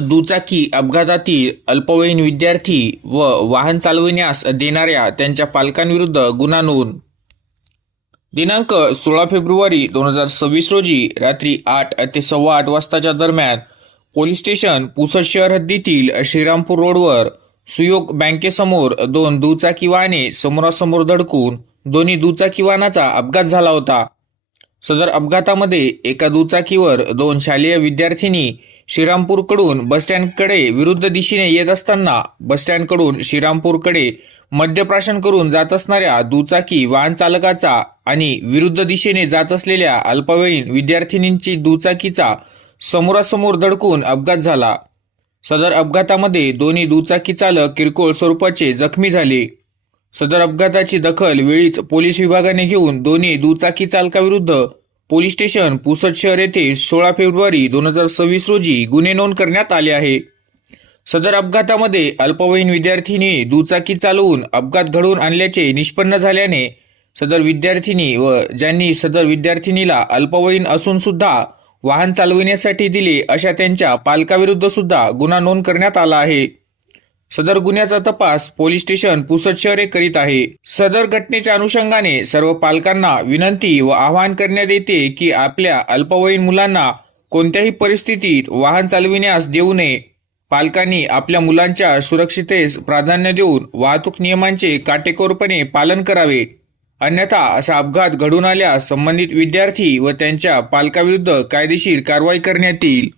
दुचाकी अपघातातील अल्पवयीन विद्यार्थी व वाहन चालविण्यास देणाऱ्या त्यांच्या पालकांविरुद्ध गुन्हा नोंद. दिनांक 16 फेब्रुवारी 2026 रोजी रात्री 8 ते 8:15 वाजताच्या दरम्यान पोलीस स्टेशन पुसद शहर हद्दीतील श्रीरामपूर रोडवर सुयोग बँकेसमोर दोन दुचाकी वाहने समोरासमोर धडकून दोन्ही दुचाकी वाहनाचा अपघात झाला होता. सदर अपघातामध्ये एका दुचाकीवर दोन शालेय विद्यार्थिनी श्रीरामपूरकडून बसस्टँडकडे विरुद्ध दिशेने येत असताना बसस्टँडकडून श्रीरामपूरकडे मद्यप्राशन करून जात असणाऱ्या दुचाकी वाहन चालकाचा आणि विरुद्ध दिशेने जात असलेल्या अल्पवयीन विद्यार्थिनींची दुचाकीचा समोरासमोर धडकून अपघात झाला. सदर अपघातामध्ये दोन्ही दुचाकी चालक किरकोळ स्वरूपाचे जखमी झाले. सदर अपघाताची दखल वेळीच पोलीस विभागाने घेऊन दोन्ही दुचाकी चालकाविरुद्ध पोलीस स्टेशन पुसद शहर येथे 16 फेब्रुवारी 2026 रोजी गुन्हे नोंद करण्यात आले आहे. सदर अपघातामध्ये अल्पवयीन विद्यार्थिनी दुचाकी चालवून अपघात घडवून आणल्याचे निष्पन्न झाल्याने सदर विद्यार्थिनी व ज्यांनी सदर विद्यार्थिनीला अल्पवयीन असून सुद्धा वाहन चालविण्यासाठी दिले अशा त्यांच्या पालकाविरुद्ध सुद्धा गुन्हा नोंद करण्यात आला आहे. सदर गुन्ह्याचा तपास पोलीस स्टेशन पुसद शहर करीत आहे. सदर घटनेच्या अनुषंगाने सर्व पालकांना विनंती व आवाहन करण्यात येते की आपल्या अल्पवयीन मुलांना कोणत्याही परिस्थितीत वाहन चालविण्यास देऊ नये. पालकांनी आपल्या मुलांच्या सुरक्षिततेस प्राधान्य देऊन वाहतूक नियमांचे काटेकोरपणे पालन करावे. अन्यथा असा अपघात घडून आल्यास संबंधित विद्यार्थी व त्यांच्या पालकाविरुद्ध कायदेशीर कारवाई करण्यात येईल.